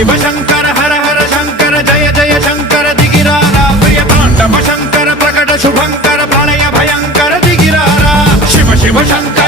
शिव शंकर हर हर शंकर जय जय शंकर दिगिरारा प्रिय तांडव शंकर प्रकट शुभंकर प्रलय भयंकर दिगिरारा शिव शिव शंकर